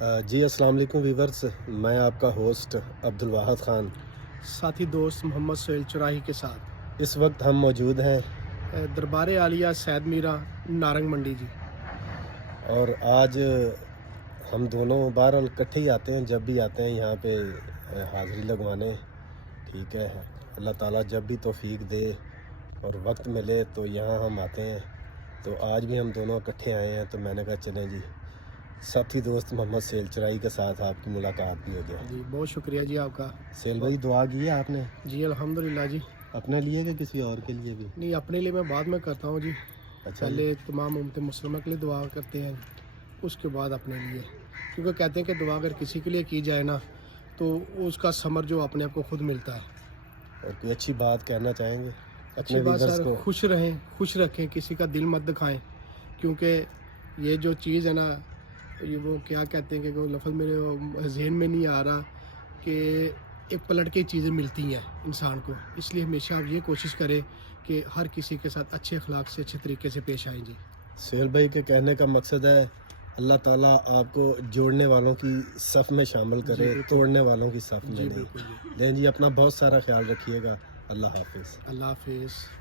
جی السلام علیکم ویورز، میں آپ کا ہوسٹ عبدالواحد خان ساتھی دوست محمد سہیل چراہی کے ساتھ اس وقت ہم موجود ہیں دربار عالیہ سید میرا نارنگ منڈی جی۔ اور آج ہم دونوں بہرحال اکٹھے ہی آتے ہیں، جب بھی آتے ہیں یہاں پہ حاضری لگوانے، ٹھیک ہے۔ اللہ تعالیٰ جب بھی توفیق دے اور وقت ملے تو یہاں ہم آتے ہیں، تو آج بھی ہم دونوں اکٹھے آئے ہیں، تو میں نے کہا چلیں جی ساتھی دوست محمد سہیل چراہی کے ساتھ آپ کی ملاقات بھی ہو گیا۔ جی بہت شکریہ جی آپ کا۔ سہیل بھائی دعا کی ہے آپ نے جی الحمدللہ جی۔ اپنے لیے کہ کسی اور کے لیے بھی؟ نہیں، اپنے لیے میں بعد میں کرتا ہوں جی، اچھا جی، پہلے تمام امت مسلمہ کے لیے دعا کرتے ہیں، اس کے بعد اپنے لیے، کیونکہ کہتے ہیں کہ دعا اگر کسی کے لیے کی جائے نا تو اس کا ثمر جو اپنے آپ کو خود ملتا ہے۔ اور کوئی اچھی بات کہنا چاہیں گے اچھی اپنے بات ویورز سر، کو؟ خوش رہیں، خوش رکھیں، کسی کا دل مت دکھائیں، کیونکہ یہ جو چیز ہے نا، یہ وہ کیا کہتے ہیں کہ وہ لفظ میرے ذہن میں نہیں آ رہا کہ ایک پلٹ کے چیزیں ملتی ہیں انسان کو، اس لیے ہمیشہ آپ یہ کوشش کریں کہ ہر کسی کے ساتھ اچھے اخلاق سے اچھے طریقے سے پیش آئیں جی۔ سہیل بھائی کے کہنے کا مقصد ہے اللہ تعالیٰ آپ کو جوڑنے والوں کی صف میں شامل کرے، بالکل۔ توڑنے والوں کی صف میں جی نہیں۔ بالکل جی۔ لیں جی، اپنا بہت سارا خیال رکھیے گا۔ اللہ حافظ۔ اللہ حافظ۔